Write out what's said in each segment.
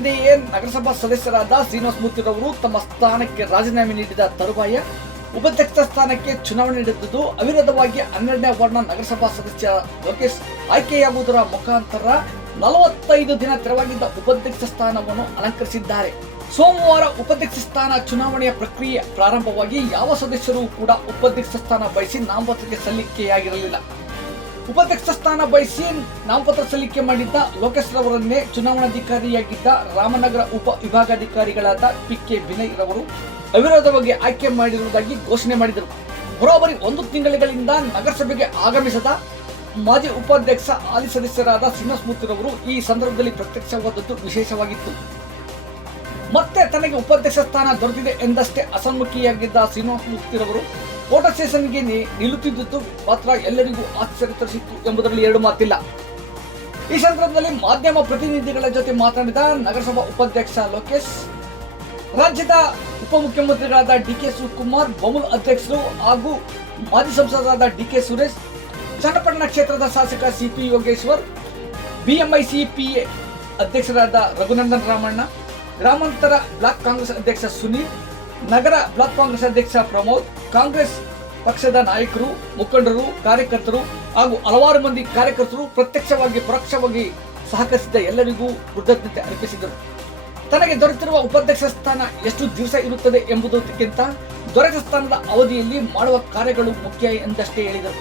ಹಿಂದೆಯೇ ನಗರಸಭಾ ಸದಸ್ಯರಾದ ಶ್ರೀನಿವಾಸ ಮೂರ್ತಿರವರು ತಮ್ಮ ಸ್ಥಾನಕ್ಕೆ ರಾಜೀನಾಮೆ ನೀಡಿದ ತರುವಾಯ ಉಪಾಧ್ಯಕ್ಷ ಸ್ಥಾನಕ್ಕೆ ಚುನಾವಣೆ ನಡೆದಿದ್ದು ಅವಿರೋಧವಾಗಿ ಹನ್ನೆರಡನೇ ವಾರ್ಡ್ನ ನಗರಸಭಾ ಸದಸ್ಯ ಲೋಕೇಶ್ ಆಯ್ಕೆಯಾಗುವುದರ ಮುಖಾಂತರ ನಲವತ್ತೈದು ದಿನ ತೆರವಾಗಿದ್ದ ಉಪಾಧ್ಯಕ್ಷ ಸ್ಥಾನವನ್ನು ಅಲಂಕರಿಸಿದ್ದಾರೆ. ಸೋಮವಾರ ಉಪಾಧ್ಯಕ್ಷ ಸ್ಥಾನ ಚುನಾವಣೆಯ ಪ್ರಕ್ರಿಯೆ ಪ್ರಾರಂಭವಾಗಿ ಯಾವ ಸದಸ್ಯರು ಕೂಡ ಉಪಾಧ್ಯಕ್ಷ ಸ್ಥಾನ ಬಯಸಿ ನಾಮಪತ್ರಕ್ಕೆ ಸಲ್ಲಿಕೆಯಾಗಿರಲಿಲ್ಲ. ಉಪಾಧ್ಯಕ್ಷ ಸ್ಥಾನ ಬಯಸಿ ನಾಮಪತ್ರ ಸಲ್ಲಿಕೆ ಮಾಡಿದ್ದ ಲೋಕೇಶ್ ರವರನ್ನೇ ಚುನಾವಣಾಧಿಕಾರಿಯಾಗಿದ್ದ ರಾಮನಗರ ಉಪ ವಿಭಾಗಾಧಿಕಾರಿಗಳಾದ ಪಿ ಕೆ ವಿನಯ್ ರವರು ಅವಿರೋಧವಾಗಿ ಆಯ್ಕೆ ಮಾಡಿರುವುದಾಗಿ ಘೋಷಣೆ ಮಾಡಿದರು. ಬರೋಬ್ಬರಿ ಒಂದು ತಿಂಗಳಿಂದ ನಗರಸಭೆಗೆ ಆಗಮಿಸದ ಮಾಜಿ ಉಪಾಧ್ಯಕ್ಷ ಹಾಲಿ ಸದಸ್ಯರಾದ ಶ್ರೀನಿವಾಸ ರವರು ಈ ಸಂದರ್ಭದಲ್ಲಿ ಪ್ರತ್ಯಕ್ಷವಾದದ್ದು ವಿಶೇಷವಾಗಿತ್ತು. ಮತ್ತೆ ತನಗೆ ಉಪಾಧ್ಯಕ್ಷ ಸ್ಥಾನ ದೊರೆತಿದೆ ಎಂದಷ್ಟೇ ಅಸನ್ಮುಖಿಯಾಗಿದ್ದ ಶ್ರೀನಿವಾಸ ಫೋಟೋ ಸ್ಟೇಷನ್ಗೆ ನಿಲ್ಲುತ್ತಿದ್ದುದು ಮಾತ್ರ ಎಲ್ಲರಿಗೂ ಆಶ್ಚರ್ಯ ತರಿಸಿತ್ತು ಎಂಬುದರಲ್ಲಿ ಎರಡು ಮಾತಿಲ್ಲ. ಈ ಸಂದರ್ಭದಲ್ಲಿ ಮಾಧ್ಯಮ ಪ್ರತಿನಿಧಿಗಳ ಜೊತೆ ಮಾತನಾಡಿದ ನಗರಸಭಾ ಉಪಾಧ್ಯಕ್ಷ ಲೋಕೇಶ್, ರಾಜ್ಯದ ಉಪಮುಖ್ಯಮಂತ್ರಿಗಳಾದ ಡಿ ಕೆ ಶಿವಕುಮಾರ್ ಬಮುಲ್ ಅಧ್ಯಕ್ಷರು ಹಾಗೂ ಮಾಜಿ ಸಂಸದರಾದ ಡಿ ಕೆ ಸುರೇಶ್, ಚನ್ನಪಟ್ಟಣ ಕ್ಷೇತ್ರದ ಶಾಸಕ ಸಿಪಿ ಯೋಗೇಶ್ವರ್ ಬಿಎಂಐಸಿಪಿಎ ಅಧ್ಯಕ್ಷರಾದ ರಘುನಂದನ್ ರಾಮಣ್ಣ, ಗ್ರಾಮಾಂತರ ಬ್ಲಾಕ್ ಕಾಂಗ್ರೆಸ್ ಅಧ್ಯಕ್ಷ ಸುನೀಲ್ ನಗರ ಬ್ಲಾಕ್ ಕಾಂಗ್ರೆಸ್ ಅಧ್ಯಕ್ಷ ಪ್ರಮೋದ್, ಕಾಂಗ್ರೆಸ್ ಪಕ್ಷದ ನಾಯಕರು, ಮುಖಂಡರು, ಕಾರ್ಯಕರ್ತರು ಹಾಗೂ ಹಲವಾರು ಮಂದಿ ಕಾರ್ಯಕರ್ತರು ಪ್ರತ್ಯಕ್ಷವಾಗಿ, ಪರೋಕ್ಷವಾಗಿ ಸಹಕರಿಸಿದ ಎಲ್ಲರಿಗೂ ಕೃತಜ್ಞತೆ ಅರ್ಪಿಸಿದರು. ತನಗೆ ದೊರೆತಿರುವ ಉಪಾಧ್ಯಕ್ಷ ಸ್ಥಾನ ಎಷ್ಟು ದಿವಸ ಇರುತ್ತದೆ ಎಂಬುದಕ್ಕಿಂತ ದೊರೆತ ಸ್ಥಾನದ ಅವಧಿಯಲ್ಲಿ ಮಾಡುವ ಕಾರ್ಯಗಳು ಮುಖ್ಯ ಎಂದಷ್ಟೇ ಹೇಳಿದರು.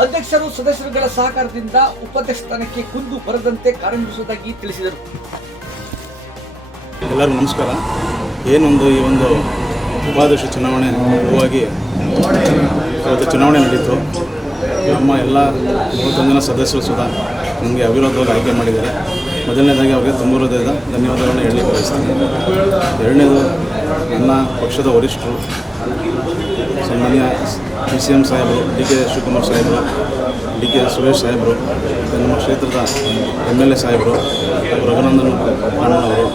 ಅಧ್ಯಕ್ಷರು, ಸದಸ್ಯರುಗಳ ಸಹಕಾರದಿಂದ ಉಪಾಧ್ಯಕ್ಷ ಸ್ಥಾನಕ್ಕೆ ಕುಂದು ಬರದಂತೆ ಕಾರ್ಯನಿರ್ವಹಿಸುವುದಾಗಿ ತಿಳಿಸಿದರು. ಎಲ್ಲರಿಗೂ ನಮಸ್ಕಾರ. ಏನೊಂದು ಈ ಒಂದು ಉಪಾಧ್ಯಕ್ಷ ಚುನಾವಣೆ ಪೂರ್ವವಾಗಿ ಇವತ್ತು ಚುನಾವಣೆ ನಡೀತು. ನಮ್ಮ ಎಲ್ಲ ಮೂವತ್ತೊಂದು ಜನ ಸದಸ್ಯರು ಸುಧಾ ನಮಗೆ ಅವಿರೋಧವಾಗಿ ಆಯ್ಕೆ ಮಾಡಿದ್ದಾರೆ. ಮೊದಲನೇದಾಗಿ ಅವರಿಗೆ ತುಂಬ ಹೃದಯದ ಧನ್ಯವಾದಗಳನ್ನು ಹೇಳಲಿಕ್ಕೆ ಬಯಸ್ತೀನಿ ಎರಡನೇದು, ನನ್ನ ಪಕ್ಷದ ವರಿಷ್ಠರು ಸನ್ಮಾನ್ಯ ಪಿ ಸಿ ಎಂ ಸಾಹೇಬರು ಡಿ ಕೆ ಶಿವಕುಮಾರ್ ಸಾಹೇಬರು ಡಿ ಕೆ ಸುರೇಶ್ ಸಾಹೇಬರು ನಮ್ಮ ಕ್ಷೇತ್ರದ ಎಂ ಎಲ್ ಎ ಸಾಹೇಬರು ರಘುನಂದನ್ ಅಣ್ಣನವರು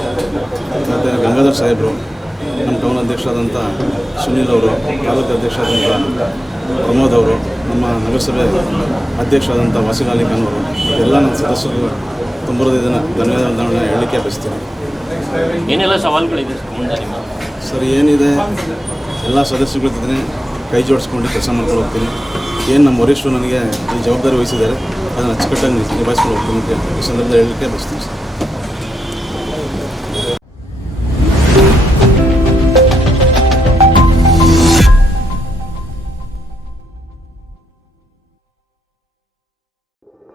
ಮತ್ತು ಗಂಗಾಧರ್ ಸಾಹೇಬರು ನಮ್ಮ ಟೌನ್ ಅಧ್ಯಕ್ಷರಾದಂಥ ಸುನೀಲ್ ಅವರು ತಾಲೂಕು ಅಧ್ಯಕ್ಷರಾದಂಥ ಪ್ರಮೋದ್ ಅವರು ನಮ್ಮ ನಗರಸಭೆ ಅಧ್ಯಕ್ಷರಾದಂಥ ವಾಸಿಗಾಲಿ ಖಾನ್ ಅವರು ಎಲ್ಲ ನನ್ನ ಸದಸ್ಯರು ತುಂಬ ದಿನ ಧನ್ಯವಾದ ಹೇಳಿಕೆ ಬಯಸ್ತೀನಿ ಏನೆಲ್ಲ ಸವಾಲುಗಳಿದೆ ಸರ್ ಏನಿದೆ? ಎಲ್ಲ ಸದಸ್ಯಗಳ ಜೊತೆ ಕೈ ಜೋಡಿಸ್ಕೊಂಡು ಕೆಲಸ ಮಾಡ್ಕೊಂಡು ಹೋಗ್ತೀನಿ. ಏನು ನಮ್ಮ ವರಿಷ್ಠರು ನನಗೆ ಜವಾಬ್ದಾರಿ ವಹಿಸಿದ್ದಾರೆ, ಅದನ್ನು ಅಚ್ಚುಕಟ್ಟಾಗಿ ನಿಭಾಯಿಸ್ಕೊಂಡು ಹೋಗ್ತೀನಿ ಅಂತ ಈ ಸಂದರ್ಭದಲ್ಲಿ ಹೇಳಲಿಕ್ಕೆ ಬಯಸ್ತೀನಿ ಸರ್.